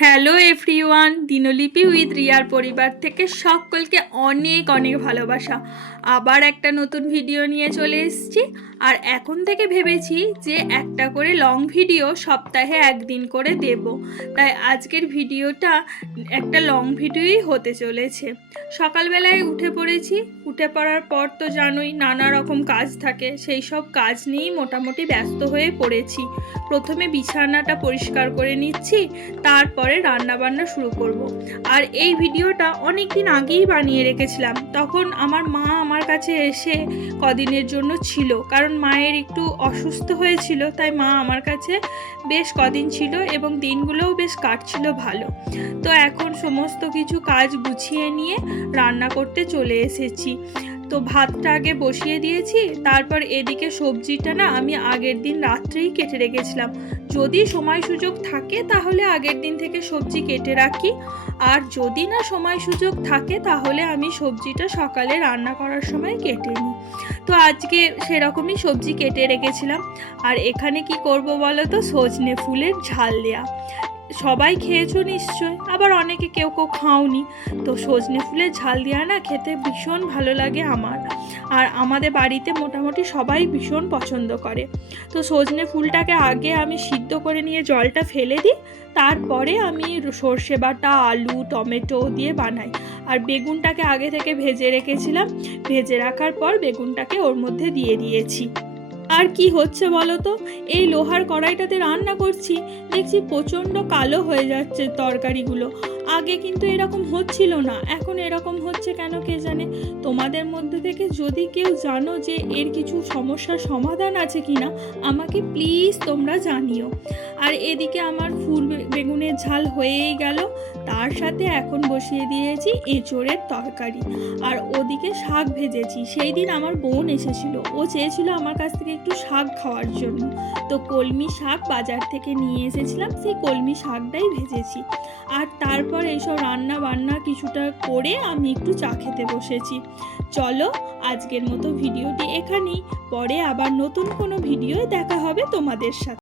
Hello everyone, দিনলিপি with রিয়ার পরিবার থেকে সকলকে অনেক অনেক ভালোবাসা। আবার একটা নতুন ভিডিও নিয়ে চলে এসেছি। আর এখন থেকে ভেবেছি যে একটা করে লং ভিডিও সপ্তাহে একদিন করে দেব। তাই আজকের ভিডিওটা একটা লং ভিডিওই হতে চলেছে। সকালবেলায় উঠে পড়েছি। উঠে পড়ার পর তো জানোই নানা রকম কাজ থাকে, সেই সব কাজ নিয়েই মোটামুটি ব্যস্ত হয়ে পড়েছি। প্রথমে বিছানাটা পরিষ্কার করে নিচ্ছি, তারপরে রান্নাবান্না শুরু করব। আর এই ভিডিওটা অনেক দিন আগেই বানিয়ে রেখেছিলাম। তখন আমার মা আমার কাছে এসে কদিনের জন্য ছিল, কারণ মায়ের একটু অসুস্থ হয়েছিল, তাই মা আমার কাছে বেশ কদিন ছিল এবং দিনগুলোও বেশ কাটছিল ভালো। তো এখন সমস্ত কিছু কাজ গুছিয়ে নিয়ে রান্না করতে চলে এসেছি। তো ভাতটা আগে বসিয়ে দিয়েছি, তারপর এদিকে সবজিটা না আমি আগের দিন রাত্রেই কেটে রেখেছিলাম। যদি সময় সুযোগ থাকে তাহলে আগের দিন থেকে সবজি কেটে রাখি, আর যদি না সময় সুযোগ থাকে তাহলে আমি সবজিটা সকালে রান্না করার সময় কেটে নিই। তো আজকে সেরকমই সবজি কেটে রেখেছিলাম। আর এখানে কি করব বলো তো, সজনে ফুলের ঝাল দেয়া। সবাই খেয়েছো নিশ্চয়, আবার অনেকে কেউ কেউ খাওনি। তো সজনে ফুলের ঝাল দেওয়া না খেতে ভীষণ ভালো লাগে আমার, আর আমাদের বাড়িতে মোটামুটি সবাই ভীষণ পছন্দ করে। তো সজনে ফুলটাকে আগে আমি সিদ্ধ করে নিয়ে জলটা ফেলে দিই, তারপরে আমি সর্ষে বাটা, আলু, টমেটো দিয়ে বানাই। আর বেগুনটাকে আগে থেকে ভেজে রেখেছিলাম, ভেজে রাখার পর বেগুনটাকে ওর মধ্যে দিয়ে দিয়েছি। আর কি হচ্ছে বলো তো, এই লোহার কড়াইটাতে রান্না করছি, দেখছি প্রচণ্ড কালো হয়ে যাচ্ছে তরকারিগুলো। আগে কিন্তু এরকম হচ্ছিল না, এখন এরকম হচ্ছে কেন কে জানে। তোমাদের মধ্যে থেকে যদি কেউ জানো যে এর কিছু সমস্যার সমাধান আছে কি না, আমাকে প্লিজ তোমরা জানিও। আর এদিকে আমার ফুল বেগুনের ঝাল হয়েই গেল, তার সাথে এখন বসিয়ে দিয়েছি এঁচোড়ের তরকারি। আর ওদিকে শাক ভেজেছি। সেই দিন আমার বোন এসেছিল, ও চেয়েছিল আমার কাছ থেকে একটু শাক খাওয়ার জন্য। তো কলমি শাক বাজার থেকে নিয়ে এসেছিলাম, সেই কলমি শাকটাই ভেজেছি। আর তারপর এইসব রান্না বান্না কিছুটা করে আমি একটু চা খেতে বসেছি। চলো আজকের মতো ভিডিওটি এখানেই, পরে আবার নতুন কোনো ভিডিও দেখা হবে তোমাদের সাথে।